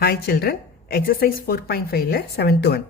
Hi children, exercise 4.5 7th one.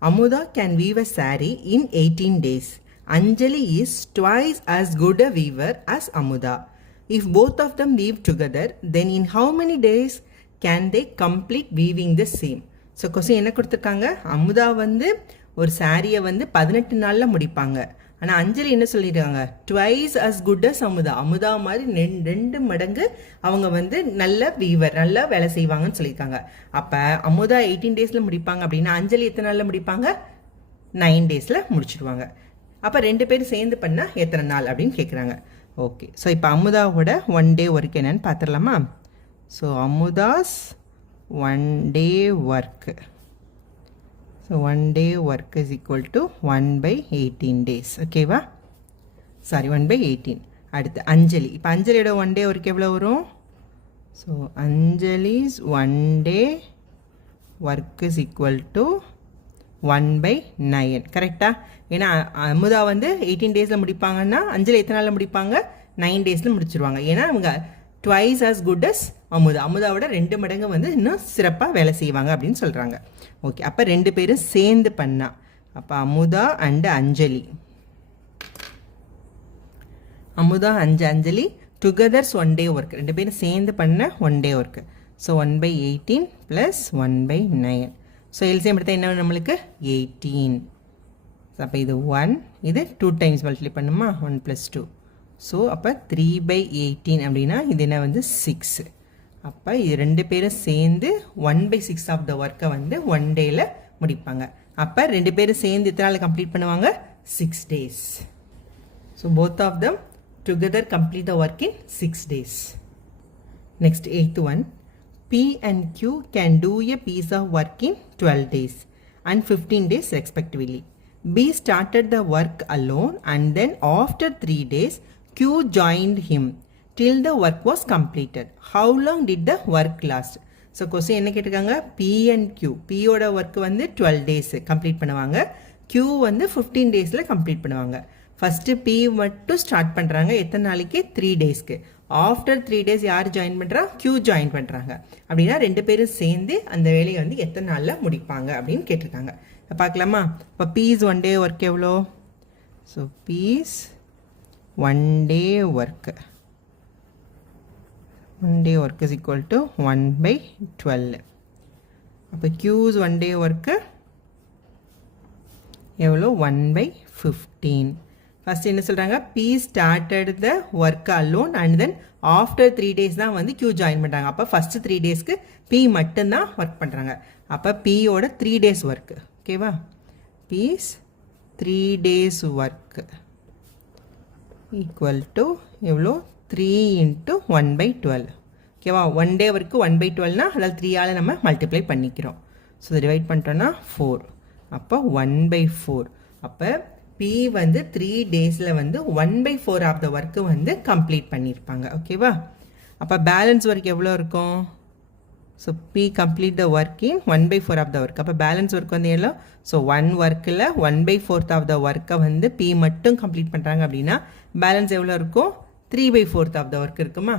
Amuda can weave a saree in 18 days. Anjali is twice as good a weaver as Amuda. If both of them weave together, then in how many days can they complete weaving the same? So question என்ன கொடுத்துருக்காங்க, அமுதா வந்து ஒரு சாரியை வந்து 18 நாளில் முடிப்பாங்க. ஆனால் அஞ்சலி என்ன சொல்லியிருக்காங்க, twice as good as Amudha, Amudha மாதிரி 2 மடங்கு அவங்க வந்து நல்ல வீவர், நல்லா வேலை செய்வாங்கன்னு சொல்லியிருக்காங்க. அப்போ அமுதா 18 டேஸில் முடிப்பாங்க அப்படின்னா அஞ்சலி எத்தனை நாளில் முடிப்பாங்க, 9 டேஸில் முடிச்சிடுவாங்க. அப்போ 2 பேரும் சேர்ந்து பண்ணால் எத்தனை நாள் அப்படின்னு கேட்குறாங்க. ஓகே, ஸோ இப்போ அமுதாவோட 1 டே ஒர்க் என்னன்னு பார்த்துடலாமா. So Amudha's 1 day work. So 1 day work is equal to 1/18 days. ஓகேவா, சாரி 1/18. அடுத்து அஞ்சலி, இப்போ அஞ்சலியோட 1 day ஒர்க் எவ்வளோ வரும்? So Anjali's 1 day work is equal to 1/9. கரெக்டா? ஏன்னா அமுதா வந்து 18 டேஸில் முடிப்பாங்கன்னா அஞ்சலி எத்தனை நாளில் முடிப்பாங்க, 9 டேஸில் முடிச்சிருவாங்க. ஏன்னா அவங்க twice as good as Amudha, அமுதாவோட 2 மடங்கு வந்து இன்னும் சிறப்பாக வேலை செய்வாங்க அப்படின்னு சொல்கிறாங்க. ஓகே, அப்போ 2 பேரும் சேர்ந்து பண்ணா, அப்போ Amudha and Anjali, Amudha Anjali togethers 1 day work, 2 பேரும் சேர்ந்து பண்ண 1 day work. So 1/18 plus 1/9. So LCM எடுத்தால் என்ன நம்மளுக்கு 18. அப்போ இது 1, இது 2 டைம்ஸ் மல்டிப்ளை பண்ணுமா, 1 + 2. ஸோ அப்போ 3/18 அப்படின்னா இது என்ன வந்து 6. அப்போ இது 2 பேரும் சேர்ந்து 1/6 ஆஃப் த ஒர்க்கை வந்து 1 டேயில் முடிப்பாங்க. அப்போ 2 பேரும் சேர்ந்து எத்தனை நாள் கம்ப்ளீட் பண்ணுவாங்க, 6 days. So both of them together complete the work in 6 days. Next 8th one. P and Q can do a piece of work in 12 days and 15 days respectively. B started the work alone and then after 3 days Q joined him till the work was completed. How long did the work last? So question என்ன கேட்டிருக்காங்க, P and Q, Pயோட work வந்து 12 days complete பண்ணுவாங்க, Q வந்து 15 டேஸில் complete பண்ணுவாங்க. First P மட்டும் start பண்ணுறாங்க, எத்தனை நாளைக்கு, 3 daysக்கு. ஆஃப்டர் 3 days யார் ஜாயின் பண்ணுறா, Q ஜாயின் பண்ணுறாங்க. அப்படின்னா 2 பேரும் சேர்ந்து அந்த வேலையை வந்து எத்தனை நாளில் முடிப்பாங்க அப்படின்னு கேட்டிருக்காங்க. பார்க்கலாமா. இப்போ P's 1 day ஒர்க் எவ்வளோ, so P's 1 day work, 1 day work is equal to 1/12. அப்போ Q's 1 day work எவ்வளோ, 1/15. ஃபஸ்ட் என்ன சொல்கிறாங்க, P started the work alone and then after 3 days தான் வந்து Q ஜாயின் பண்ணுறாங்க. அப்போ ஃபஸ்ட்டு 3 daysக்கு P மட்டும்தான் ஒர்க் பண்ணுறாங்க. அப்போ Pயோட 3 days ஒர்க்கு, ஓகேவா, P's 3 days work equal to எவ்வளோ, 3 × 1/12. ஓகேவா, 1 day வரைக்கும் 1/12னா அதாவது 3ஆல் நம்ம மல்டிப்ளை பண்ணிக்கிறோம். ஸோ இதை டிவைட் பண்ணிட்டோன்னா 4, அப்போ 1/4. அப்போ P வந்து 3 daysல வந்து 1/4 ஆஃப் த ஒர்க்கு வந்து கம்ப்ளீட் பண்ணியிருப்பாங்க. ஓகேவா, அப்போ பேலன்ஸ் ஒர்க் எவ்வளோ இருக்கும், so P complete the work in 1/4 of the work. அப்போ பேலன்ஸ் ஒர்க் வந்து எவ்வளோ, ஸோ 1 ஒர்க்கில் 1/4 ஆஃப் த ஒர்க்கை வந்து P மட்டும் கம்ப்ளீட் பண்ணுறாங்க அப்படின்னா பேலன்ஸ் எவ்வளோ இருக்கும், 3/4 ஆஃப் த ஒர்க் இருக்குமா.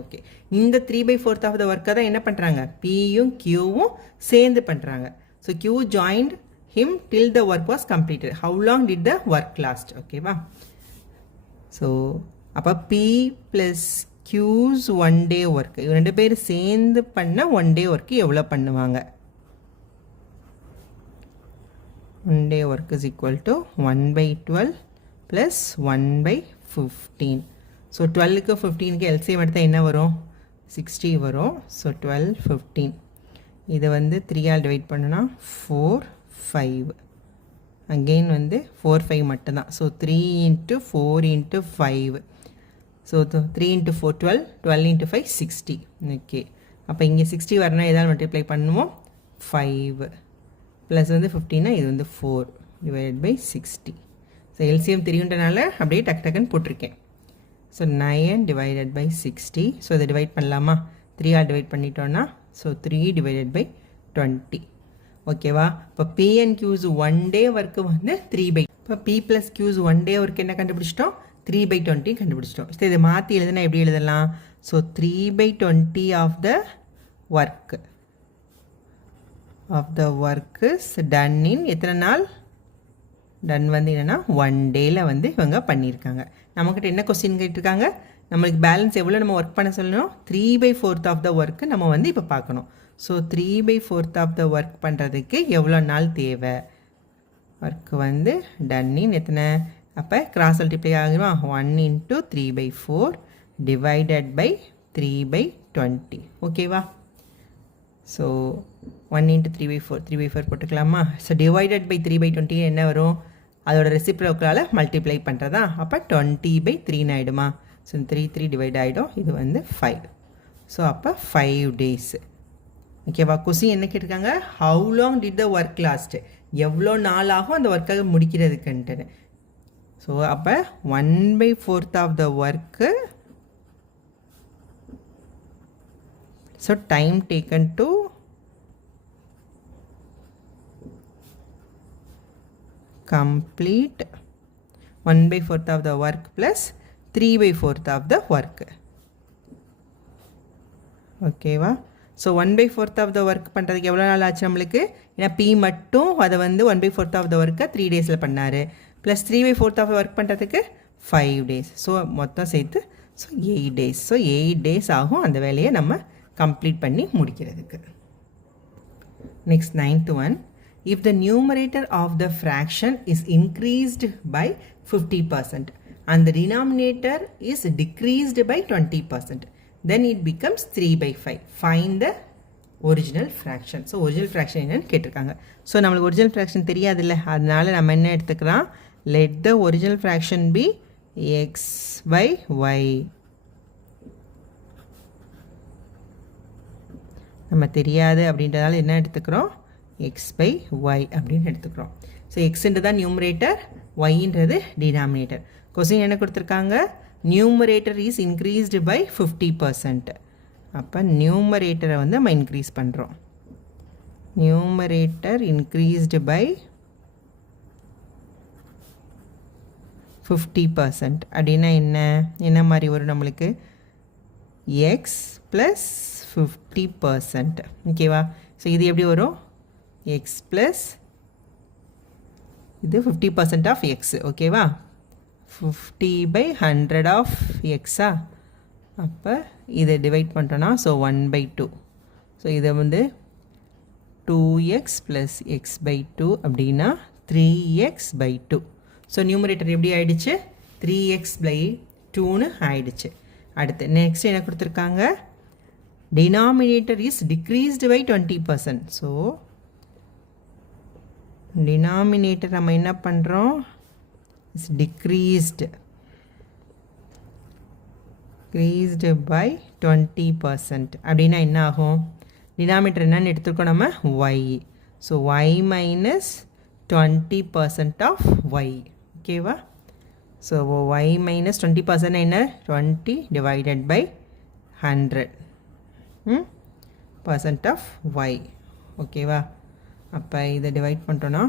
ஓகே, இந்த 3/4 ஆஃப் த ஒர்க்கை தான் என்ன பண்ணுறாங்க, Pயும் Qவும் சேர்ந்து பண்ணுறாங்க. So Q joined him till the work was completed. How long did the work last? ஓகேவா, ஸோ அப்போ P + Q's 1 day ஒர்க், 2 பேர் சேர்ந்து பண்ண 1 day ஒர்க்கு எவ்வளோ பண்ணுவாங்க, 1 day work is equal to 1/12 plus 1/15. So 12க்கு 15க்கு LCM எடுத்தால் என்ன வரும், 60 வரும். ஸோ 12, 15 இதை வந்து 3ஆல் டிவைட் பண்ணுனா 4, 5. அகெயின் வந்து 4, 5 மட்டும்தான். ஸோ 3 × 4 × 5. ஸோ 3 × 4 12, 12 × 5 60. ஓகே, அப்போ இங்கே 60 வரணும், எதாவது மல்டிப்ளை பண்ணுவோம், 5 ப்ளஸ் வந்து 15னா இது வந்து 4 / 60. ஸோ எல்சிஎம் 3ன்றனால அப்படியே டக்குன்னு போட்டிருக்கேன். ஸோ 9 / 60. ஸோ இதை டிவைட் பண்ணலாமா, 3ஆல் டிவைட் பண்ணிட்டோன்னா ஸோ 3 / 20. ஓகேவா, இப்போ P and Q's 1 day work வந்து 3/, இப்போ P + Q's 1 day ஒர்க்கு என்ன கண்டுபிடிச்சிட்டோம், 3/20 கண்டுபிடிச்சிட்டோம். ஸோ இதை மாற்றி எழுதுனா எப்படி எழுதலாம், so 3/20 of the work of the work is done in எத்தனை நாள்? டன் வந்து என்னென்னா 1 டேயில் வந்து இவங்க பண்ணியிருக்காங்க. நம்மக்கிட்ட என்ன கொஸ்டின் கேட்டிருக்காங்க? நம்மளுக்கு பேலன்ஸ் எவ்வளோ நம்ம ஒர்க் பண்ண சொல்லணும்? 3/4 ஆஃப் த ஒர்க்கு நம்ம வந்து இப்போ பார்க்கணும். ஸோ 3/4 ஆஃப் த ஒர்க் பண்ணுறதுக்கு எவ்வளோ நாள் தேவை? ஒர்க்கு வந்து டன் இன் எத்தனை? அப்போ கிராஸ் மல்டிப்ளை ஆகுமா? 1 × 3/4 டிவைடட் பை 3/20. ஓகேவா? ஸோ 1 × 3/4 3/4 போட்டுக்கலாமா? ஸோ டிவைடட் பை 3/20 என்ன வரும்? அதோட ரெசிப்ரோக்கலால் மல்டிப்ளை பண்ணுறதா? அப்போ 20/3 ஆகிடுமா? ஸோ 3 டிவைட் ஆகிடும். இது வந்து 5. ஸோ அப்போ 5 days. ஓகேவா? கொஸ்டின் என்ன கேட்டிருக்காங்க? How long did the work last? எவ்வளோ நாள் ஆகும் அந்த ஒர்க்காக முடிக்கிறதுக்குன்ட்டு. ஸோ அப்போ 1/4 of the work. So time taken to complete 1/4 of the work plus 3/4 of the work. ஓகேவா? ஸோ 1/4 ஆஃப் த ஒர்க் பண்ணுறதுக்கு எவ்வளோ நாள் ஆச்சு நம்மளுக்கு? ஏன்னா பி மட்டும் அதை வந்து 1/4 ஆஃப் த ஒர்க்கை 3 டேஸில் பண்ணார். ப்ளஸ் 3/4 ஆஃப் ஒர்க் பண்ணுறதுக்கு 5 days. ஸோ மொத்தம் சேர்த்து 8 days. ஸோ 8 days ஆகும் அந்த வேலையை நம்ம கம்ப்ளீட் பண்ணி முடிக்கிறதுக்கு. Next 9th one. If the numerator of the fraction is increased by 50% and the denominator is decreased by 20%, then it becomes 3/5. Find the original fraction. So original fraction என்னன்னு கேட்டிருக்காங்க. So நம்மளுக்கு original fraction தெரியாதுல்ல, அதனால நம்ம என்ன எடுத்துக்கிறோம்? let the original fraction be x/y. நம்ம தெரியாது அப்படின்றதால என்ன எடுத்துக்கிறோம்? x/y அப்படின்னு எடுத்துக்கிறோம். ஸோ எக்ஸுன்றது தான் நியூமரேட்டர், ஒய்ன்றது டினாமினேட்டர். கொஸ்டின் என்ன கொடுத்துருக்காங்க? Numerator is increased by 50%. அப்போ நியூமரேட்டரை வந்து நம்ம இன்க்ரீஸ் பண்ணுறோம். நியூமரேட்டர் இன்க்ரீஸ்டு பை 50% அப்படின்னா என்ன மாதிரி வரும் நம்மளுக்கு? x + 50%. ஓகேவா? ஸோ இது எப்படி வரும்? x ப்ளஸ் இது 50% ஆஃப் எக்ஸ். ஓகேவா? 50/100 ஆஃப் எக்ஸா? அப்போ இதை டிவைட் பண்ணிட்டோன்னா ஸோ 1/2. ஸோ இதை வந்து 2x + x/2 அப்படின்னா 3x/2. ஸோ நியூமரேட்டர் எப்படி ஆயிடுச்சு? 3x/2ன்னு ஆயிடுச்சு. அடுத்து நெக்ஸ்ட் என்ன கொடுத்துருக்காங்க? denominator is decreased by 20%. So denominator நம்ம என்ன பண்ணுறோம்? is decreased by 20%. அப்படின்னா என்ன ஆகும்? denominator என்னன்னு எடுத்துருக்கோம் நம்ம? y. So y minus 20% of y. ஓகேவா? ஸோ y minus 20% என்ன? 20 divided by 100 % of y. ஓகேவா? அப்போ இதை டிவைட் பண்ணிட்டோன்னா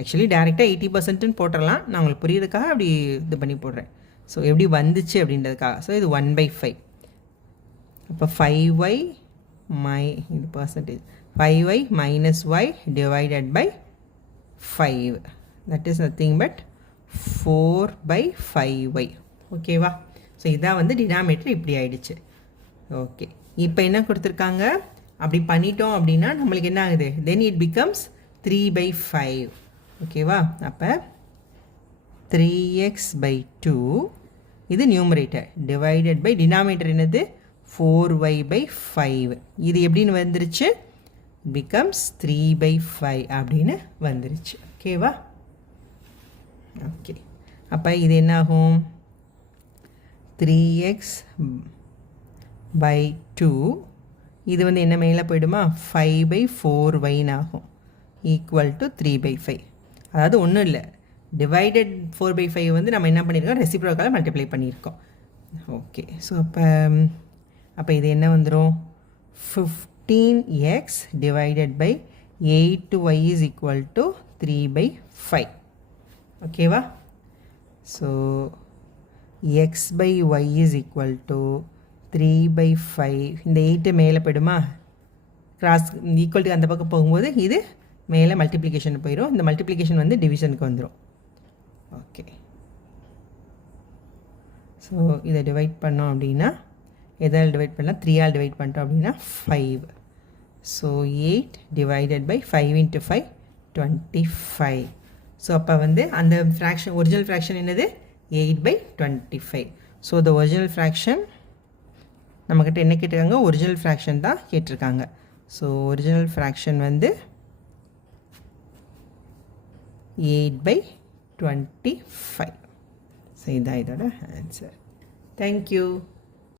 ஆக்சுவலி டேரெக்டாக 80%ன்னு போட்டுடலாம். நான் உங்களுக்கு புரியுறதுக்காக அப்படி இது பண்ணி போடுறேன். ஸோ எப்படி வந்துச்சு அப்படின்றதுக்காக. ஸோ இது 1/5. அப்போ 5y இது percentage 5y minus y divided by 5. that is nothing but 4/5y. ஓகேவா? ஸோ இதான் வந்து டினாமினேட்டர் இப்படி ஆயிடுச்சு. ஓகே, இப்போ என்ன கொடுத்துருக்காங்க? அப்படி பண்ணிட்டோம் அப்படின்னா நம்மளுக்கு என்ன ஆகுது? Then it becomes 3/5. ஓகேவா? அப்போ 3x/2 இது நியூமரேட்டர் டிவைடட் பை டினாமினேட்டர் என்னது? 4y/5. இது எப்படின்னு வந்துருச்சு? பிகம்ஸ் 3/5 அப்படின்னு வந்துருச்சு. ஓகேவா? ஓகே, அப்போ இது என்ன ஆகும்? 3x/2 இது வந்து என்ன மேலே போயிடுமா? 5/4y ஆகும். Equal to 3/5. அதாவது ஒன்றும் இல்லை, டிவைடட் 4/5 வந்து நம்ம என்ன பண்ணியிருக்கோம்? ரெசிப்ரோக்கலாக மல்டிப்ளை பண்ணியிருக்கோம். ஓகே, ஸோ அப்போ இது என்ன வந்துடும்? 15x divided by 8y is equal to 3/5. ஓகேவா? So x/y is equal to 3/5. இந்த 8 மேலே போயிடுமா? கிராஸ் ஈக்குவல் டு அந்த பக்கம் போகும்போது இது மேலே மல்டிப்ளிகேஷன் போயிடும். இந்த மல்டிப்ளிகேஷன் வந்து டிவிஷனுக்கு வந்துடும். ஓகே, ஸோ இதை டிவைட் பண்ணோம் அப்படின்னா எதால் டிவைட் பண்ணலாம், 3ஆல் டிவைட் பண்ணிட்டோம் அப்படின்னா 5. So 8 divided by 5 into 5 25. So அப்போ வந்து அந்த ஃப்ராக்ஷன் ஒரிஜினல் ஃப்ராக்ஷன் என்னது 8/25. ஸோ த ஒரிஜினல் ஃப்ராக்ஷன் நம்மக்கிட்ட என்ன கேட்டிருக்காங்க, ஒரிஜினல் ஃப்ராக்ஷன் தான் கேட்டிருக்காங்க. ஸோ ஒரிஜினல் ஃப்ராக்ஷன் வந்து 8/25. ஸோ இதான் இதோட ஆன்சர். தேங்க்யூ.